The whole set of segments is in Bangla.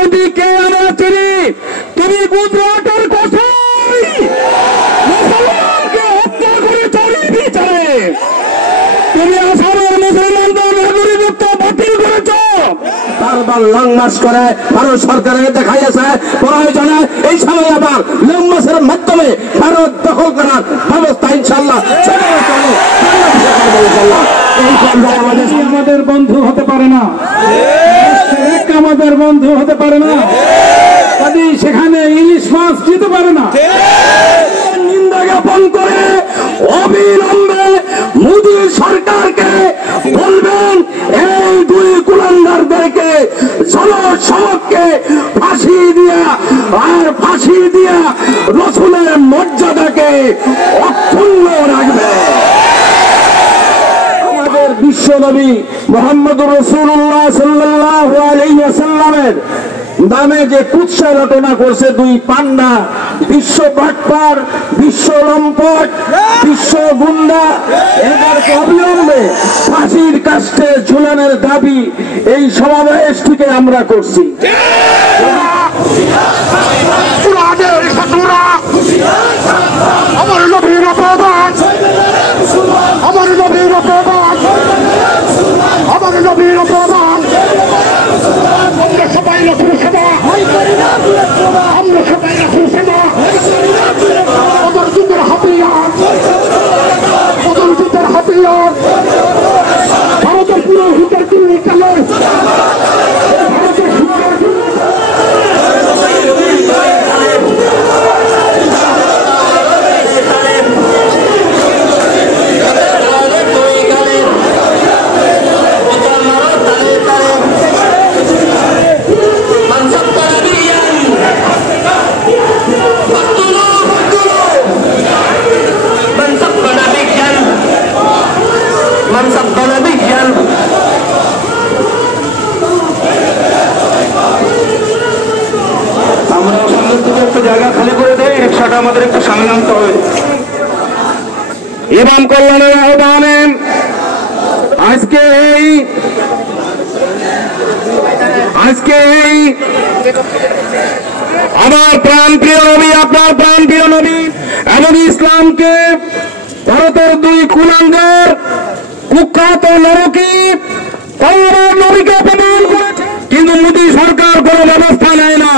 মোদীকে আমরা চিনি, তিনি গুজরাটের কসাই, মুসলমানকে হত্যা করে চড়িয়ে বিচারে তুমি আসামের মুসলমানদের নাগরিকত্ব বাতিল করেছ। বারবার লং মার্চ করে ভারত সরকারের দেখাইয়াছে প্রয়োজনে এই সময় আবার লং মার্চের মাধ্যমে ভারত দখল করার ব্যবস্থা ইনশাল্লাহ আমাদের বন্ধু হতে পারে না, আমাদের বন্ধু হতে পারে না, কাজে সেখানে ইলিশ মাছ দিতে পারে না। নিন্দা জ্ঞাপন করে অবিলম্বে মোদী সরকারকে বলবেন এই দুই কুলাঙ্গারদেরকে জনসমক্ষে ফাঁসি দিয়া আর ফাঁসি দিয়া রসুলের মর্যাদাকে অক্ষুণ্ণ রাখবে। আমাদের বিশ্বনবী মুহাম্মদুর রাসূলুল্লাহ সাল্লাল্লাহু আলাইহি ওয়াসাল্লামের নামে যে কুৎসা রটনা করছে দুই পান্ডা, বিশ্ব বাটপার, বিশ্ব লম্পট, বিশ্ব গুন্ডা, এদেরকে অবিলম্বে ফাঁসির কাস্টে ঝুলানোর দাবি এই সমাবেশটিকে আমরা করছি। আমার নবীর অপবাদ, আমার নবীর অপবাদ, আমার নবীর অপবাদ, আমরা সবাই রাসূল সেবা, আমরা সবাই রাসূল সেবা, ওদের যুদ্ধের হাতিয়ার, ওদের যুদ্ধের হাতিয়ার, ভারতের পুরোহিতের দিল্লি কালে ভারতের আমাদের একটু সামনে আনতে হবে। ইমাম কল্যাণের আহ্বানে আজকে এই আমার প্রাণপ্রিয় নবী, আপনার প্রাণপ্রিয় নবী এবং ইসলামকে ভারতের দুই কুলাঙ্গার কুখ্যাত নরকী তারা নবীকে অপমান করেছে, কিন্তু মোদী সরকার কোনো ব্যবস্থা নেয় না।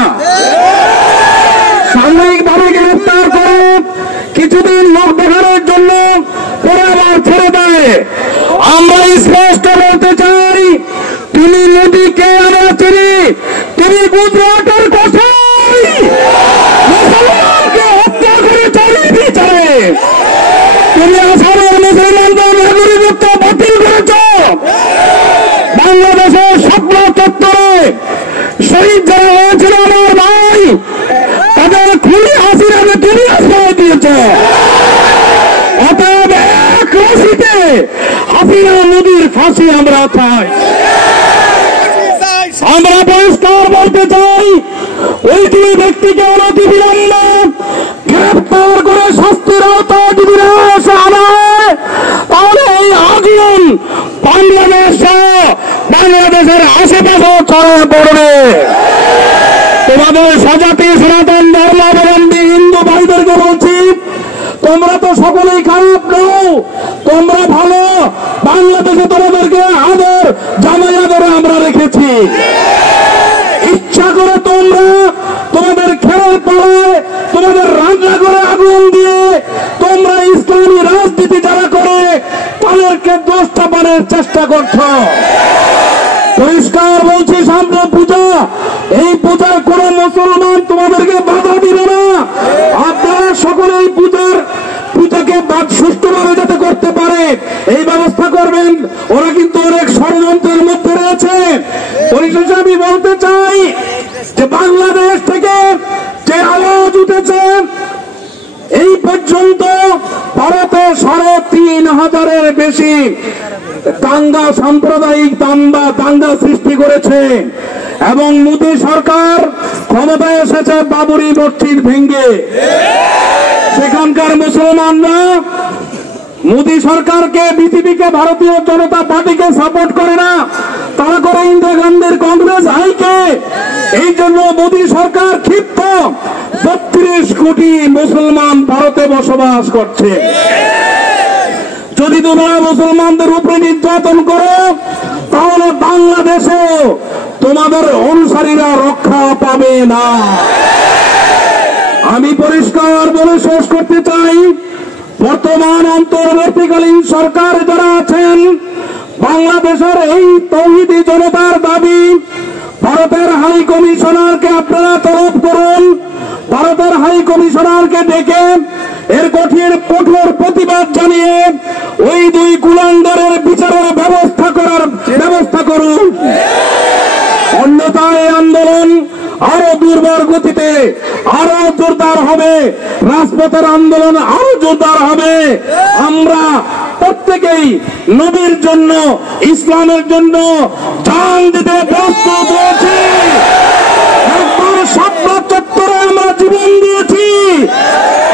সাময়িকভাবে গ্রেফতার করে কিছুদিন লোক দেখানোর জন্য পরে আবার ছেড়ে দেয়। আমরা স্পষ্ট বলতে চাই, তিনি মোদীকে আমরা চিনি, তিনি গুজরাটের কসাই, মুসলমানকে হত্যা করে চড়িয়ে বিচারে তুমি আসামের মুসলমানদের নাগরিকত্ব বাতিল করেছ। বাংলাদেশের স্বপ্ন চত্বরে শহীদ যারা হয়েছিল আমার ভাই, তাদের খুনি হাসিনাকে তুমি আশ্রয় দিয়েছ। অতএব এক রাশিতে হাসিনা মোদীর ফাঁসি আমরা চাই। আমরা পরিষ্কার বলতে চাই, ওই দুই ব্যক্তিকে অনতিবিলম্বে গ্রেফতার করে শাস্তির আওতায় যদি না আসা হয়, তাহলে এই আগুন বাংলাদেশের আশেপাশেও ছড়িয়ে পড়বে। তোমাদের স্বজাতি সনাতন ধর্মাবলম্বী হিন্দু ভাইদেরকে বলছি, তোমরা তো সকলেই খারাপ নও, তোমরা ভালো। বাংলাদেশে তোমাদেরকে আদর জামাই আদরে আমরা রেখেছি। ইচ্ছা করে তোমরা তোমাদের খেলার পরে তোমাদের রান্না করে আগুন দিয়ে তোমরা ইসলামী রাজনীতি যারা করে তাদেরকে দোষ চাপানোর চেষ্টা করছ। পরিষ্কার বলছি, সামনে পূজা, এই পূজার কোন মুসলমান তোমাদেরকে বাধা দিবে না। আপনারা সকলে এই পূজাকে সুষ্ঠুভাবে যাতে করতে পারে এই ব্যবস্থা করবেন। ওরা কিন্তু অনেক ষড়যন্ত্রের মধ্যে রয়েছে। পরিশেষে আমি বলতে চাই যে বাংলাদেশ থেকে যে আওয়াজ উঠেছে, এই পর্যন্ত ভারতে ৩,৫০০-এর বেশি দাঙ্গা, সাম্প্রদায়িক দাঙ্গা সৃষ্টি করেছে এবং মোদী সরকার ক্ষমতায় এসেছে বাবরি মসজিদ ভেঙে। সেখানকার মুসলমানরা মোদী সরকারকে, বিজেপিকে, ভারতীয় জনতা পার্টিকে সাপোর্ট করে না। তাড়া করে ইন্দিরা গান্ধীর কংগ্রেস হাইকে। এই জন্য মোদী সরকার ক্ষিপ্ত। 32 কোটি মুসলমান ভারতে বসবাস করছে। যদি তোমরা মুসলমানদের উপরে নির্যাতন করো তাহলে বাংলাদেশে তোমাদের অনুসারীরা রক্ষা পাবে না। আমি পরিষ্কার বলে শেষ করতে চাই, বর্তমান অন্তর্বর্তীকালীন সরকার যারা আছেন, বাংলাদেশের এই তৌহিদি জনতার দাবি ভারতের হাই কমিশনারকে আপনারা তলব করুন। ভারতের হাই কমিশনারকে ডেকে এর কঠোর প্রতিবাদ জানিয়ে ওই 2 কুলাঙ্গারের বিচারের ব্যবস্থা করুন। অন্যথায় আন্দোলন আরো দুর্বার গতিতে আরো জোরদার হবে, রাজপথের আন্দোলন আরো জোরদার হবে। আমরা প্রত্যেকেই নবীর জন্য, ইসলামের জন্য জান দিতে প্রস্তুত হয়েছি। একবার শাপলা চত্বরে আমরা জীবন দিয়েছি,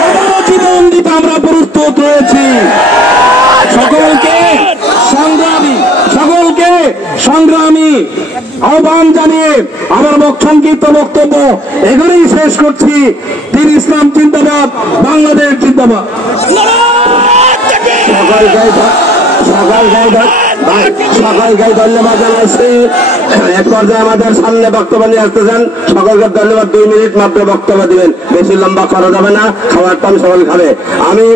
আবারও জীবন দিতে আমরা প্রস্তুত হয়েছি। সকলকে সংগ্রামী আহ্বান জানিয়ে আমার সংক্ষিপ্ত বক্তব্য এখানেই শেষ করছি। দীন ইসলাম জিন্দাবাদ, বাংলাদেশ জিন্দাবাদ। সকলকে ধন্যবাদ জানাচ্ছি। এক পর্যায়ে আমাদের সামনে বক্তব্য নিয়ে আসতে চান, সকলকে ধন্যবাদ। 2 মিনিট মাত্র বক্তব্য দিবেন, বেশি লম্বা করা যাবে না, খাবার টাইম সকল খাবে। আমি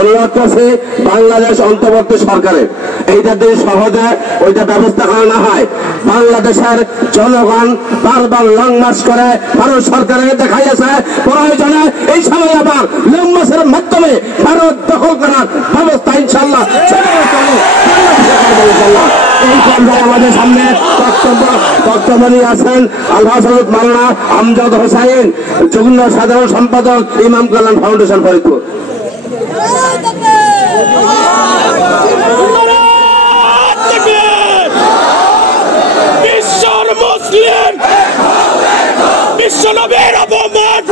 অনুরোধ করছি বাংলাদেশ অন্তর্বর্তী সরকারের এইটা যদি সহজে ওইটা ব্যবস্থা করা না হয়, বাংলাদেশের জনগণ বারবার লং মার্চ করে ভারত সরকারের দেখাইয়াছে প্রয়োজনে এই সময় আবার লং মার্চের মাধ্যমে ভারত দখল করার ব্যবস্থা ইনশাল্লাহ এই পর্যায়ে আমাদের সামনে বক্তব্য নিয়ে আছেন আলহাজ হযরত মাওলানা আমজাদ হোসাইন, যুগ্ম সাধারণ সম্পাদক ইমাম কল্যাণ ফাউন্ডেশন ফরিদপুর। বিশ্বর মুসলিম বিশ্ব নবীর অপমান।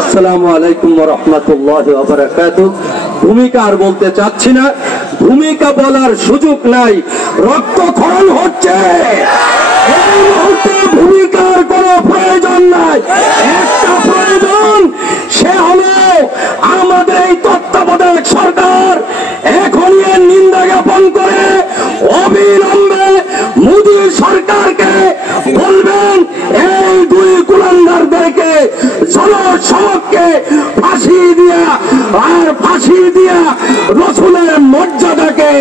আসসালামু আলাইকুম ওয়া রাহমাতুল্লাহি ওয়া বারাকাতুহু। ভূমিকা আর বলতে চাচ্ছি না, ভূমিকা বলার সুযোগ নাই, রক্তক্ষরণ হচ্ছে। এই মুহূর্তে ভূমিকার কোনো প্রয়োজন নাই, একটা প্রয়োজন, সে হলো আমাদের এই তত্ত্বাবধায়ক সরকার এখনই এর নিন্দা জ্ঞাপন করে অবিলম্বে মোদী সরকারকে বলবেন এই 2 কুলাঙ্গারদেরকে জনসমক্ষে ফাঁসি দিয়া রাসূলের মর্যাদাকে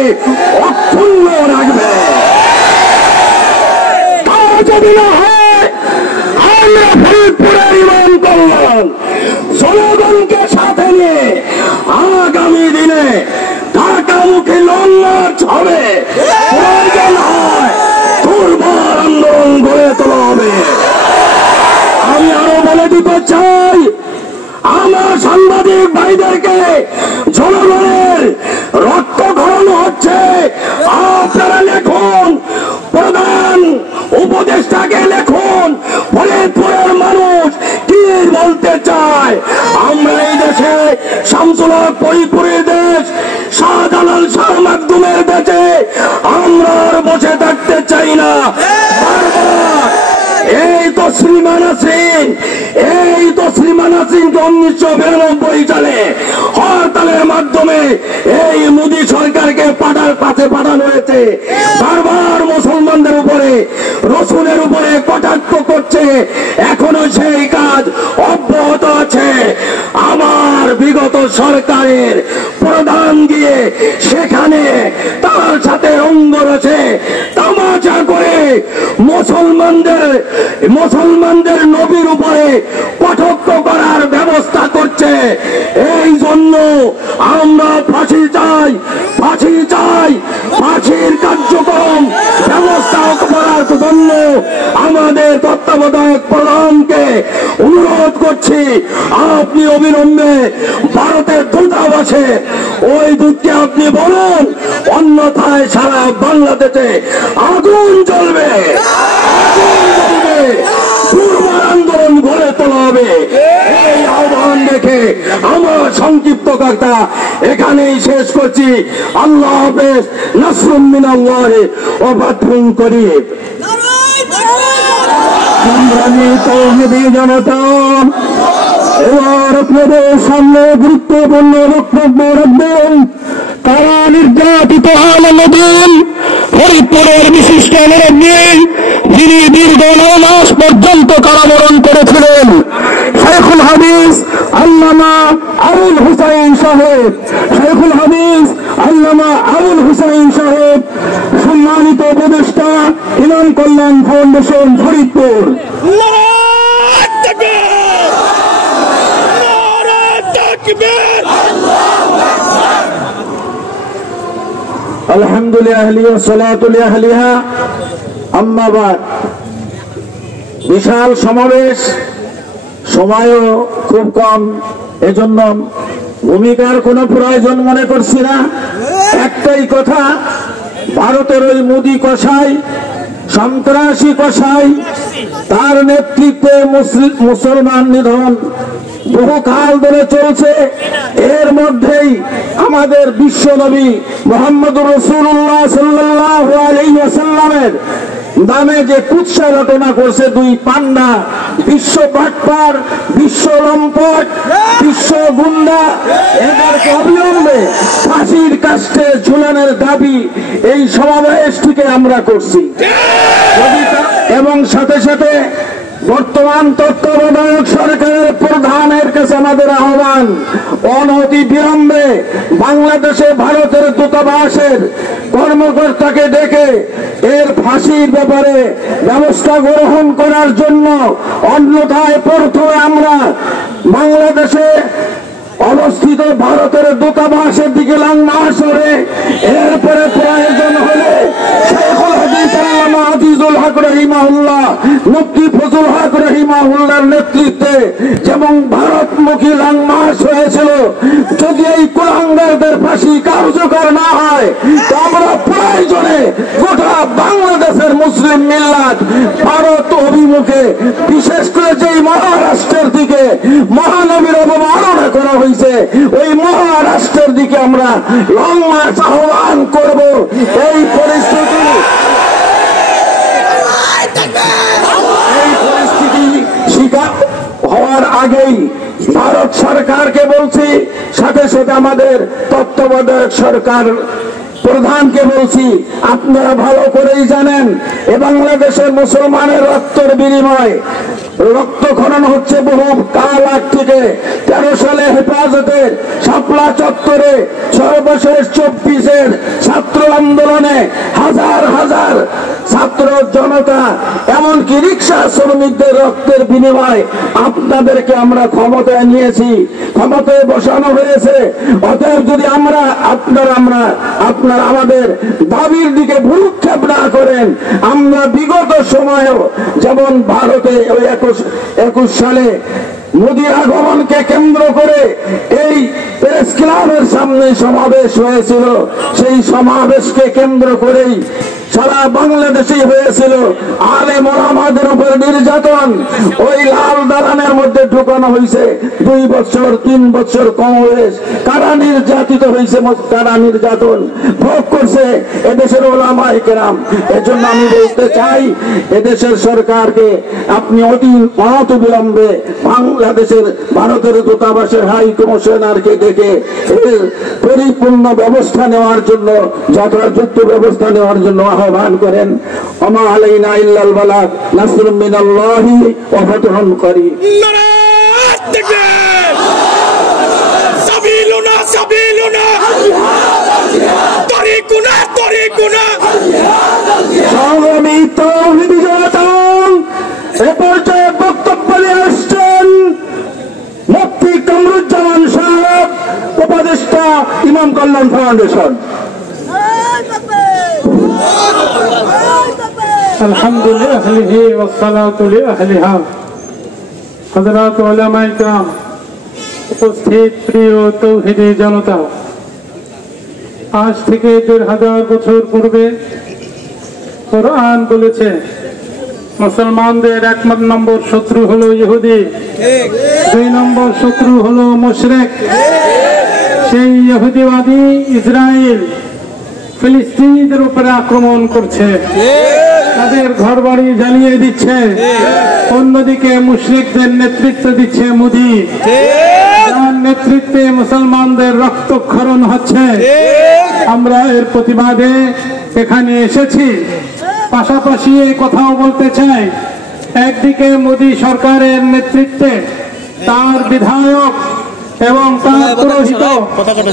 অক্ষুণ্ণ রাখবে। তা যদি না হয়, আমরা ফরিদপুরের ইমাম কল্যাণ জনগণকে সাথে নিয়ে আগামী দিনে ঢাকামুখী লং মার্চ হবে। প্রয়োজন হয় দুর্বার আন্দোলন গড়ে তোলা হবে। আমি আরো বলে দিতে চাই, আমার সাংবাদিক ভাইদেরকে, জনগণের রক্তক্ষরণ হচ্ছে, আপনারা লিখুন, প্রধান উপদেষ্টাকে লিখুন, ফরিদপুরের মানুষ কি বলতে চায়। আমরা এই দেশে শামসুল হক ফরিদপুরের দেশ, শাহজালাল শাহ মাকদুমের দেশে আমরা আর বসে থাকতে চাই না। এই তসলিমা নাসরিনকে 1992 সালে হরতালের মাধ্যমে এই মোদী সরকারকে কাছে পাঠানো হয়েছে। বারবার মুসলমানদের উপরে, রাসূলের উপরে কটাক্ষ করছে, এখনো সেই কাজ অব্যাহত আছে। আমার বিগত সরকারের প্রধান গিয়ে সেখানে তার সাথে রঙ্গরসে তামাশা করে মুসলমানদের নবীর উপরে কটাক্ষ করার ব্যবস্থা করছে। এই জন্য আমরা ফাঁসি চাই, ফাঁসির কার্যক্রম ব্যবস্থা করার জন্য আমাদের তত্ত্বাবধায়ক প্রধানকে অনুরোধ করছি, আপনি অবিলম্বে ভারতের দূতাবাসে ওই দূতকে আপনি বলুন, অন্যথায় সারা বাংলাদেশে আগুন জ্বলবে, দুর্বার আন্দোলন গড়ে তোলা হবে। এই আহ্বান দেখে আমার সংক্ষিপ্ত কথা এখানেই শেষ করছি। আল্লাহ হাফেজ। নাসরুম মিনাল্লাহি ওয়া ফাতহুন করিব। সংগ্রামী তৌহিদি জনতা, এবার আপনাদের সামনে গুরুত্বপূর্ণ বক্তব্য রাখবেন তারা নির্যাতিত আলমদিন ফরিদপুরের বিশিষ্ট মুরব্বী, যিনি দীর্ঘ 9 মাস পর্যন্ত কারাবরণ করেছিলেন, শেখুল হাদিস আল্লামা আবুল হুসাইন সাহেব। শেখুল হাদিস আল্লামা আবুল হুসাইন সাহেব, সম্মানিত উপদেষ্টা, ইমাম কল্যাণ ফাউন্ডেশন, ফরিদপুর। আলহামদুলিল্লাহ, আম্মা বাদ। বিশাল সমাবেশ, সময়ও খুব কম, এজন্য ভূমিকার কোনো প্রয়োজন মনে করছি না। একটাই কথা, ভারতের ওই মোদী কসাই, সন্ত্রাসী কসাই, তার নেতৃত্বে মুসলমান নিধন বহুকাল ধরে চলছে। এর মধ্যেই আমাদের বিশ্ব নবী মুহাম্মদুর রাসূলুল্লাহ সাল্লাল্লাহু আলাইহি ওয়াসাল্লামের নামে যে কুৎসা রটনা করছে 2 পান্ডা, বিশ্ব বাটপার, বিশ্ব লম্পট, বিশ্ব গুন্ডা, এদেরকে অবিলম্বে ফাঁসির কাস্টে ঝুলানোর দাবি এই সমাবেশটিকে আমরা করছি। এবং সাথে সাথে বর্তমান তত্ত্বাবধায়ক সরকারের প্রধানের কাছে আমাদের আহ্বান, অনতি বিলম্বে বাংলাদেশে ভারতের দূতাবাসের কর্মকর্তাকে ডেকে এর ফাঁসির ব্যাপারে ব্যবস্থা গ্রহণ করার জন্য, অন্যথায় প্রথমে আমরা বাংলাদেশে অবস্থিত ভারতের দূতাবাসের দিকে লাংমার্চ করে, এরপরে প্রয়োজন হলে শেখুল হাদিস আল্লামা আজিজুল হক রাহিমাহুল্লাহ, মুফতি ফজলুল হক রাহিমাহুল্লাহর নেতৃত্বে যেমন ভারতমুখী লাংমার্চ হয়েছিল, যদি এই কুলাঙ্গারদের ফাঁসি কার্যকর না হয় তো আমরা প্রয়োজনে গোটা বাংলাদেশের মুসলিম মিল্লাত ভারত অভিমুখে, বিশেষ করে যেই মহারাষ্ট্রের দিকে মহানবীর অবমাননা করা হয়েছে, ওই মহারাষ্ট্রের দিকে আমরা লং মার্চ আহ্বান করব। এই পরিস্থিতি শিকার হওয়ার আগেই ভারত সরকারকে বলছি, সাথে সাথে আমাদের তত্ত্বাবধায়ক সরকার প্রধানকে বলছি, আপনারা ভালো করেই জানেন এ বাংলাদেশের মুসলমানের রক্তের বিনিময় রক্ত খনন হচ্ছে বহু কাল আগ থেকে। 13 সালে হেফাজতের শাপলা চত্বরে সর্বশেষ 24-এর ছাত্র আন্দোলনে হাজার হাজার ছাত্র জনতা, এমনকি রিক্সা শ্রমিকদের রক্তের বিনিময় আপনাদেরকে আমরা ক্ষমতায় নিয়েছি, ক্ষমতায় বসানো হয়েছে। অতএব যদি আপনারা আমাদের দাবির দিকে ভ্রুক্ষেপ না করেন, আমরা বিগত সময়েও যেমন ভারতে ওই 21 সালে মোদীর আগমনকে কেন্দ্র করে এই প্রেস ক্লাবের সামনে সমাবেশ হয়েছিল, সেই সমাবেশকে কেন্দ্র করেই সারা বাংলাদেশে হয়েছিল আলেম ওলামাদের উপর নির্যাতন। ওই লাল দালানের মধ্যে ঢুকানো হয়েছে 2 বছর 3 বছর কংগ্রেস, কারা নির্যাতিত হয়েছে, কারা নির্যাতন ভোগ করছে এদেশের ওলামায়ে কেরাম। এজন্য আমি বলতে চাই, এদেশের সরকারকে আপনি অনতিবিলম্বে বাংলাদেশের ভারতের দূতাবাসের হাই কমিশনারকে ডেকে এর পরিপূর্ণ ব্যবস্থা নেওয়ার জন্য, যথাযথ ব্যবস্থা নেওয়ার জন্য আহ্বান করেন। ওমা আলাইনা ইল্লাল বালাগ, নাসরুম মিনাল্লাহি ওয়া ফাতহুন করিব। সাবিলুনা সাবিলুনা তরিকুনা তরিকুনা। সংগ্রামী তৌহিদি জনতা, এ পর্যায়ে বক্তব্য নিয়ে আসছেন মুফতি কামরুজ্জামান সাহেব, উপদেষ্টা, ইমাম কল্যাণ ফাউন্ডেশন। আলহামদুলিল্লাহ ওয়াসসালাতু লিআহলিহা। হযরত উলামায়ে কিরাম, উপস্থিত প্রিয় তৌহিদি জনতা, আজ থেকে 1500 বছর পূর্বে কোরআন বলেছে মুসলমানদের 1 নম্বর শত্রু হলো ইহুদি, 2 নম্বর শত্রু হলো মুশরিক। সেই ইহুদিবাদী ইসরায়েল ফিলিস্তিনিদের উপরে আক্রমণ করছে, তাদের ঘরবাড়ি জ্বালিয়ে দিচ্ছে। অন্যদিকে মুশরিকদের নেতৃত্ব দিচ্ছে মোদি, যার নেতৃত্বে মুসলমানদের রক্তক্ষরণ হচ্ছে। আমরা এর প্রতিবাদে এখানে এসেছি। পাশাপাশি এই কথাও বলতে চাই, একদিকে মোদি সরকারের নেতৃত্বে তার বিধায়ক এবং তার পুরোহিত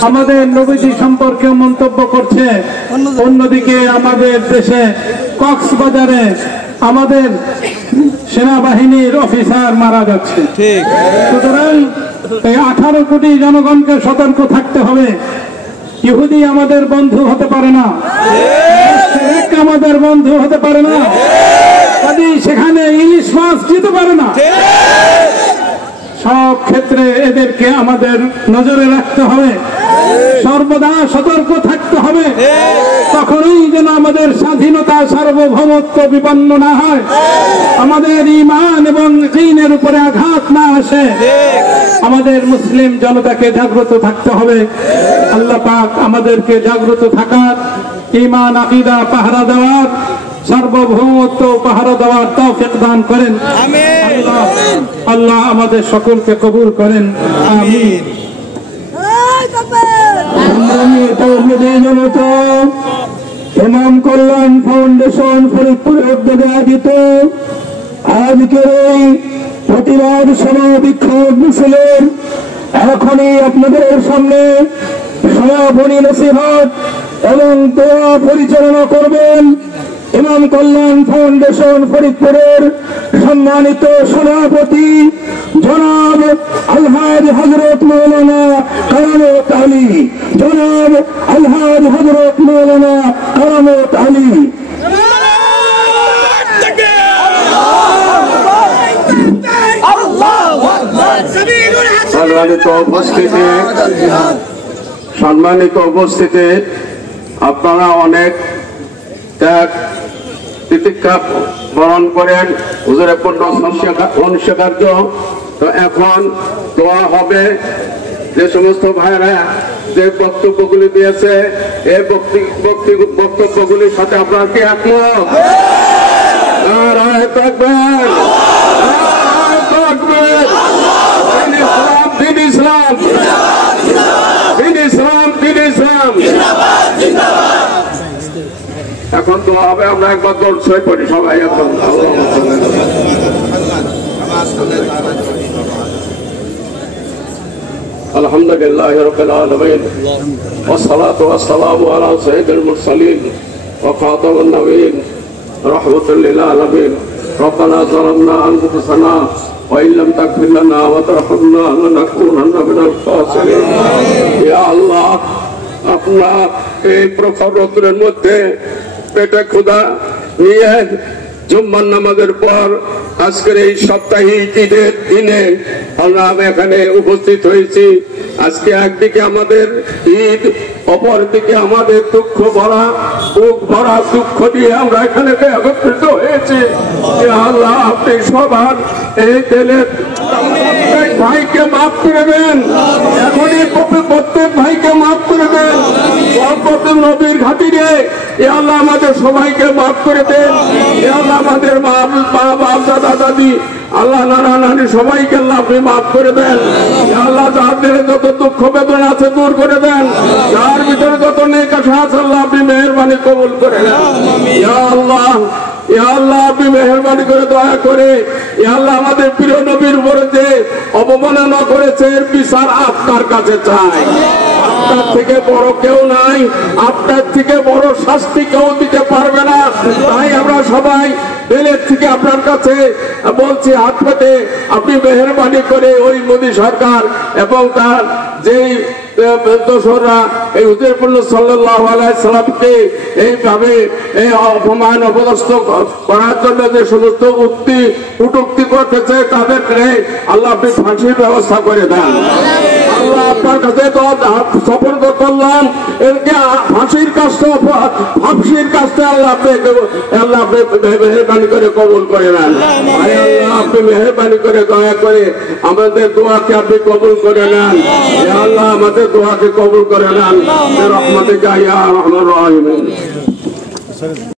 আমাদের নবীজি সম্পর্কে মন্তব্য করছে, অন্যদিকে আমাদের দেশে কক্সবাজারে আমাদের সেনাবাহিনীর অফিসার মারা যাচ্ছে। সুতরাং এই 18 কোটি জনগণকে সতর্ক থাকতে হবে। ইহুদি আমাদের বন্ধু হতে পারে না, আমাদের বন্ধু হতে পারে না, কাজে সেখানে ইলিশ মাছ যেতে পারে না। সব ক্ষেত্রে এদেরকে আমাদের নজরে রাখতে হবে, সর্বদা সতর্ক থাকতে হবে, কখনোই যেন আমাদের স্বাধীনতা সার্বভৌমত্ব বিপন্ন না হয়, আমাদের ঈমান এবং দ্বীনের উপরে আঘাত না আসে। আমাদের মুসলিম জনতাকে জাগ্রত থাকতে হবে। আল্লাহ পাক আমাদেরকে জাগ্রত থাকার, ঈমান আকীদা পাহারা দেওয়ার, সার্বভৌমত্ব পাহারা দেওয়ার তৌফিক দান করেন। আল্লাহ আমাদের সকলকে কবুল করেন, আমিন। ইমাম কল্যাণ ফাউন্ডেশন ফরিদপুরের উদ্যোগে আয়োজিত আজকের এই প্রতিবাদ সভা বিক্ষোভ মিছিলের এখনই আপনাদের সামনে সমাপনী নসিহত এবং দোয়া পরিচালনা করবেন ইমাম কল্যাণ ফাউন্ডেশন ফরিদপুরের সম্মানিত সভাপতি জনাব আলহাজ হযরত মাওলানা কারামত আলী, জনাব আলহাজ হযরত মাওলানা কারামত আলী। সম্মানিত উপস্থিতি, আপনারা অনেক ত্যাগ তিতিক্ষা বরণ করেন হুজুরের পূর্ণ অনুষ্কার্য। তো এখন দোয়া হবে। যে সমস্ত ভাইরা যে বক্তব্যগুলি দিয়েছে এই বক্তব্যগুলির সাথে আপনারা কি একমত? নারায়ে তাকবীর, নারায়ে তাকবীর। দ্বীন ইসলাম, দ্বীন ইসলাম, দ্বীন ইসলাম। এখন তো হবে, আমরা একবার দৌড় ছয় পড়ি সবাই। এখন আলহামদুলিল্লাহি রাব্বিল আলামিন ওয়াসসালাতু ওয়াসসালামু আলা সাইয়্যিদিল মুরসালিন ওয়া খাতামিন নবিয়্যিন রাহমাতুল লিল আলামিন। রব্বানা যালামনা আনফুসানা ওয়া ইল্লাম তাগফির লানা ওয়া তারহামনা লানাকুনান্না মিনাল খাসিরিন। ইয়া আল্লাহ, আপনার এই প্রখর রৌদ্রের মধ্যে পেটে ক্ষুধা নিয়ে জুম্মার নামাজের পর আজকের এই সাপ্তাহিক ঈদের দিনে আমরা এখানে উপস্থিত হয়েছি। আজকে একদিকে আমাদের ঈদ, অপরদিকে আমাদের দুঃখ ভরা, বুক ভরা দুঃখ দিয়ে আমরা এখানে একত্রিত হয়েছি। আল্লাহ, আপনি সবার এই দিলের ভাইকে মাফ করে দেন, এখনই প্রত্যেক ভাইকে মাফ করে দেন। নবীর খাতিরে আল্লাহ আমাদের সবাইকে মাফ করে দেন। আল্লাহ আমাদের মা বাপ দাদা দাদি, আল্লাহ নানা নানি সবাইকে আল্লাহ আপনি মাফ করে দেন। আল্লাহ যাদের যত দুঃখ বেদনা আছে দূর করে দেন, যার ভিতরে যত নেক আশা আছে আল্লাহ আপনি মেহেরবানি কবুল করে নেন। ইয়া আল্লাহ, ইয়া আল্লাহ, আপনি মেহেরবানি করে দয়া করে ইয়া আল্লাহ আমাদের প্রিয় নবীর উপরে যে অবমাননা করেছে এর বিচার আপনার কাছে চাই। আপনার থেকে বড় কেউ নাই, আপনার থেকে বড় শাস্তি কেউ দিতে পারবে না। তাই আমরা সবাই দিলের থেকে আপনার কাছে বলছি, হাত পেতে আপনি মেহেরবানি করে ওই মোদী সরকার এবং তার যেই দোসররা এই হুজুর সাল্লাল্লাহু আলাইহি সাল্লামকে এইভাবে এই অপমান অপদস্থ করার জন্য যে সমস্ত উক্তি করতেছে তাদেরকে আল্লাহ আপনি ফাঁসির ব্যবস্থা করে দেন। আল্লাহ আপনার কাছে তো সফর করলাম এরকে ফাঁসির কাজটা আল্লাহ আপনি মেহরবানি করে কবুল করে নেন। আল্লাহ আপনি মেহরবানি করে দয়া করে আমাদের দোয়াকে আপনি কবুল করে নেন। আল্লাহ আমাদের দোয়াকে কবুল করে নেন রহমতে ইয়া আরহামার রাহিমিন।